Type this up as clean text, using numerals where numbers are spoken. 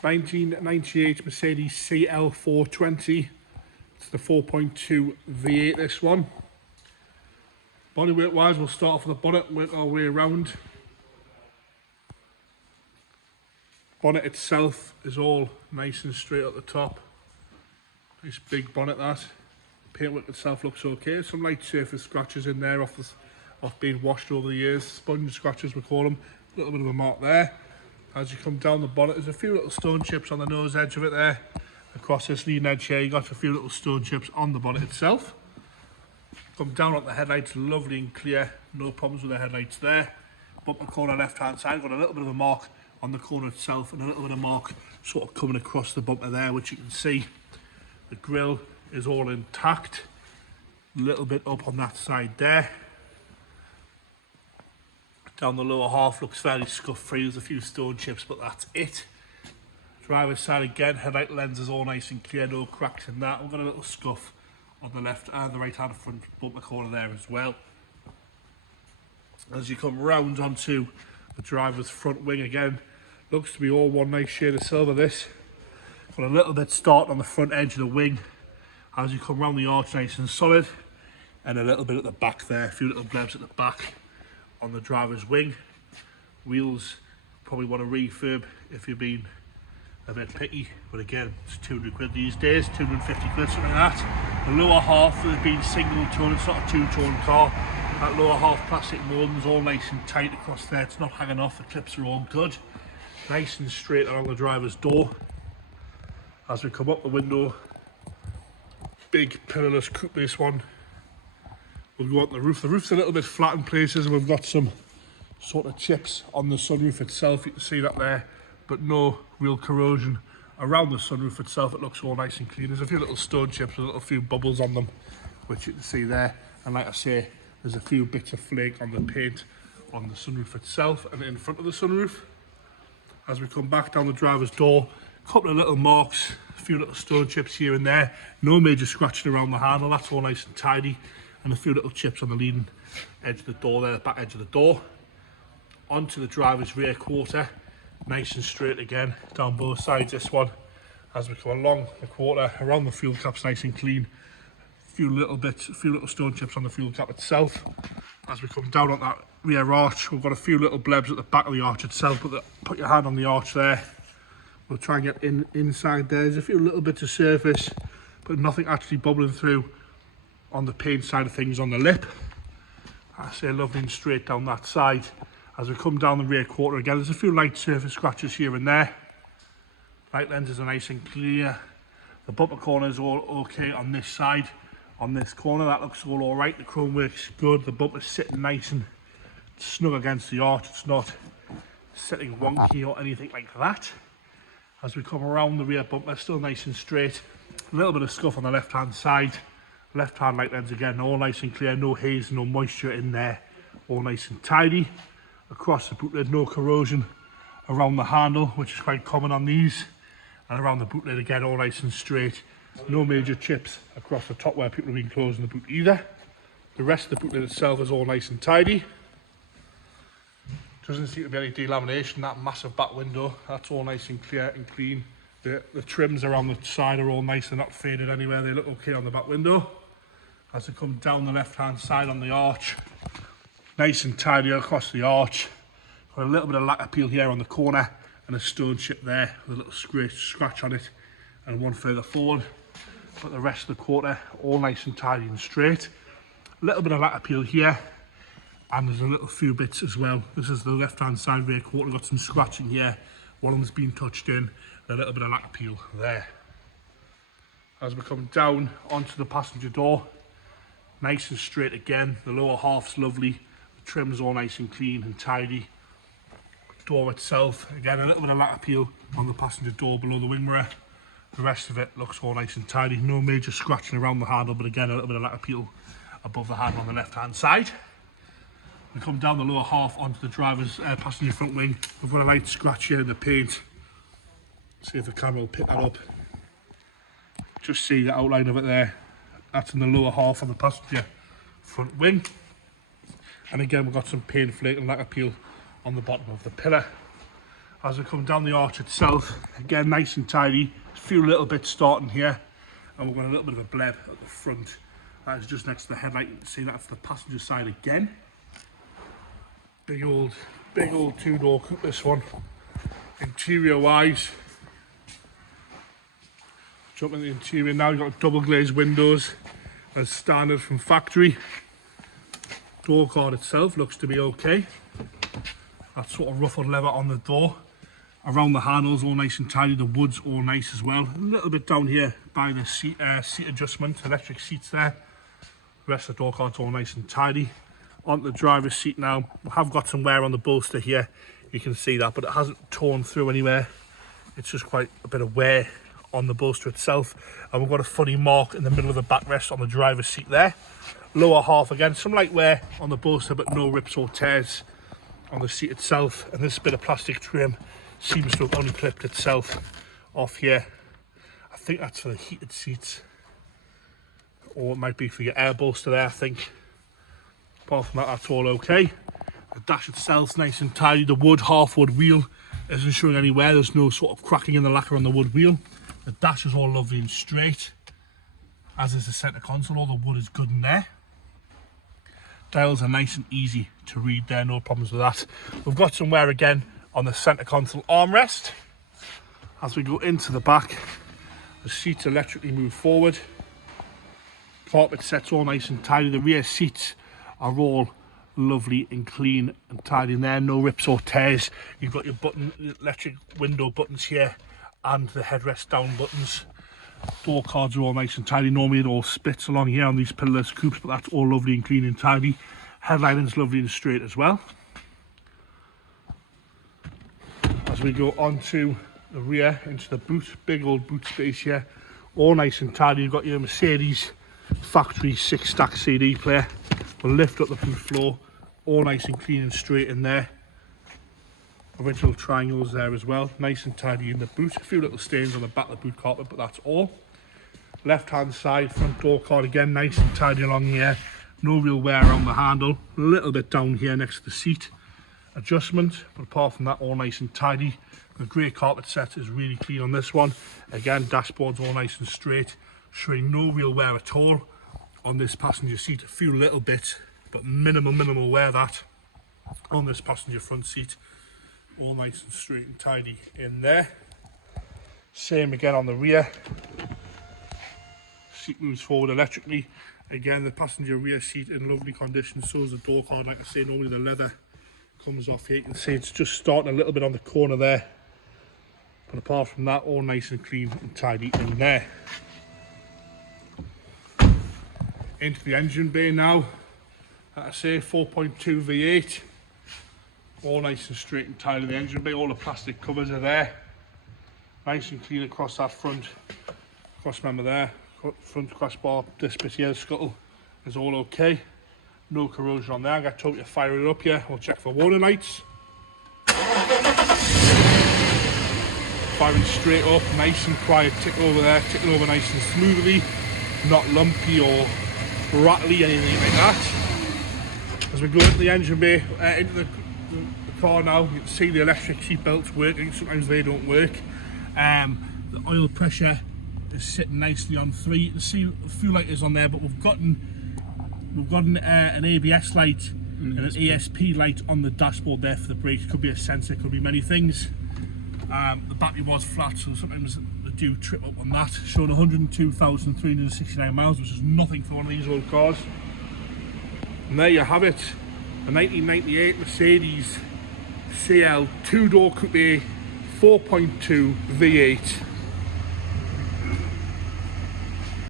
1998 Mercedes CL420. It's the 4.2 V8, this one. Bodywork wise, we'll start off with the bonnet and work our way around. Bonnet itself is all nice and straight at the top. Nice big bonnet that. Paintwork itself looks okay. Some light surface scratches in there off being washed over the years. Sponge scratches we call them. A little bit of a mark there. As you come down the bonnet, there's a few little stone chips on the nose edge of it there. Across this leading edge here, you got a few little stone chips on the bonnet itself. Come down on the headlights, lovely and clear, no problems with the headlights there. Bumper corner left hand side, got a little bit of a mark on the corner itself and a little bit of mark sort of coming across the bumper there, which you can see. The grille is all intact, a little bit up on that side there. Down the lower half looks fairly scuff free, there's a few stone chips, but that's it. Driver's side again, headlight lens is all nice and clear, no cracks in that. We've got a little scuff on the left and the right hand front bumper corner there as well. As you come round onto the driver's front wing again, looks to be all one nice shade of silver this. Got a little bit start on the front edge of the wing as you come round the arch, nice and solid, and a little bit at the back there, a few little blebs at the back on the driver's wing. Wheels probably want to refurb if you've been a bit picky, but again, it's 200 quid these days, 250 quid, something like that. The lower half has been single tone, it's not a two-tone car. That lower half plastic molding's all nice and tight across there, it's not hanging off, the clips are all good. Nice and straight along the driver's door. As we come up the window, big pillarless coupe this one. We'll go on the roof. The roof's a little bit flat in places and we've got some sort of chips on the sunroof itself, you can see that there, but no real corrosion around the sunroof itself. It looks all nice and clean. There's a few little stone chips, a little few bubbles on them, which you can see there, and like I say, there's a few bits of flake on the paint on the sunroof itself and in front of the sunroof. As we come back down the driver's door, a couple of little marks, a few little stone chips here and there, no major scratching around the handle, that's all nice and tidy, and a few little chips on the leading edge of the door there, the back edge of the door. Onto the driver's rear quarter, nice and straight again, down both sides this one. As we come along the quarter, around the fuel cap's nice and clean, a few little stone chips on the fuel cap itself. As we come down on that rear arch, we've got a few little blebs at the back of the arch itself, put your hand on the arch there. We'll try and get inside there. There's a few little bits of surface, but nothing actually bubbling through on the paint side of things on the lip. I say lovely and straight down that side. As we come down the rear quarter again, there's a few light surface scratches here and there. Light lenses are nice and clear. The bumper corner is all okay on this side. On this corner, that looks all right. The chrome works good. The bumper's sitting nice and snug against the arch. It's not sitting wonky or anything like that. As we come around the rear bumper, still nice and straight. A little bit of scuff on the left hand side. Left hand light lens again, all nice and clear, no haze, no moisture in there, all nice and tidy. Across the boot lid, no corrosion around the handle, which is quite common on these, and around the boot lid again, all nice and straight. No major chips across the top where people have been closing the boot either. The rest of the boot lid itself is all nice and tidy. Doesn't seem to be any delamination. That massive back window, that's all nice and clear and clean. The trims around the side are all nice, they're not faded anywhere, they look okay on the back window. As we come down the left hand side on the arch, nice and tidy across the arch. Got a little bit of lacquer peel here on the corner and a stone chip there with a little scratch on it and one further forward. But the rest of the quarter all nice and tidy and straight. A little bit of lacquer peel here, and there's a little few bits as well. This is the left hand side rear quarter, got some scratching here. One of them's been touched in, and a little bit of lacquer peel there. As we come down onto the passenger door, nice and straight again, the lower half's lovely, the trim's all nice and clean and tidy. Door itself, again a little bit of lacquer peel on the passenger door below the wing mirror. The rest of it looks all nice and tidy, no major scratching around the handle, but again a little bit of lacquer peel above the handle on the left hand side. We come down the lower half onto the driver's passenger front wing. We've got a light scratch here in the paint. See if the camera will pick that up. Just see the outline of it there. That's in the lower half of the passenger front wing. And again, we've got some paint flake and lacquer peel on the bottom of the pillar. As we come down the arch itself, again nice and tidy, a few little bits starting here, and we've got a little bit of a bleb at the front. That is just next to the headlight. You can see that's the passenger side again. Big old two-door coupe, this one. Interior wise, jumping the interior now, you've got double glazed windows as standard from factory. Door card itself looks to be okay. That sort of ruffled leather on the door. Around the handles all nice and tidy, the wood's all nice as well. A little bit down here by the seat adjustment, electric seats there. The rest of the door card's all nice and tidy. On the driver's seat now, we have got some wear on the bolster here, you can see that, but it hasn't torn through anywhere. It's just quite a bit of wear on the bolster itself, and we've got a funny mark in the middle of the backrest on the driver's seat there. Lower half again, some light wear on the bolster, but no rips or tears on the seat itself. And this bit of plastic trim seems to have only clipped itself off here. I think that's for the heated seats, or it might be for your air bolster there, I think. Apart from that, that's all okay. The dash itself's nice and tidy. The wood, half wood wheel isn't showing any wear. There's no sort of cracking in the lacquer on the wood wheel. The dash is all lovely and straight, as is the centre console. All the wood is good in there. Dials are nice and easy to read there, no problems with that. We've got some wear again on the centre console armrest. As we go into the back, the seats electrically move forward. Carpet set's all nice and tidy. The rear seats are all lovely and clean and tidy in there, no rips or tears. You've got your electric window buttons here and the headrest down buttons. Door cards are all nice and tidy. Normally it all splits along here on these pillarless coupes, but that's all lovely and clean and tidy. Headlining's lovely and straight as well. As we go onto the rear, into the boot, big old boot space here, all nice and tidy. You've got your Mercedes factory 6-stack CD player. We'll lift up the boot floor, all nice and clean and straight in there. Original triangles there as well, nice and tidy in the boot. A few little stains on the back of the boot carpet, but that's all. Left hand side, front door card again, nice and tidy along here. No real wear on the handle. A little bit down here next to the seat adjustment, but apart from that, all nice and tidy. The grey carpet set is really clean on this one. Again, dashboard's all nice and straight, showing no real wear at all on this passenger seat. A few little bits, but minimal wear that on this passenger front seat. All nice and straight and tidy in there. Same again on the rear. Seat moves forward electrically. Again, the passenger rear seat in lovely condition. So is the door card. Like I say, normally the leather comes off here. You can see it's just starting a little bit on the corner there. But apart from that, all nice and clean and tidy in there. Into the engine bay now. Like I say, 4.2 V8. All nice and straight and tidy. The engine bay, all the plastic covers are there. Nice and clean across that front cross member there. Front crossbar, this bit here, the scuttle is all okay. No corrosion on there. I'm going to totally fire it up here. We'll check for warning lights. Firing straight up, nice and quiet, ticking over there, ticking over nice and smoothly. Not lumpy or rattly, anything like that. As we go into the engine bay, into the car now, you can see the electric seat belts working. Sometimes they don't work. The oil pressure is sitting nicely on 3. You can see a few lighters on there, but we've got an ABS light and an ESP light on the dashboard there for the brakes. Could be a sensor, could be many things. The battery was flat, so sometimes they do trip up on that. Showing 102,369 miles, which is nothing for one of these old cars. And there you have it, a 1998 Mercedes CL 2-door coupe 4.2 V8.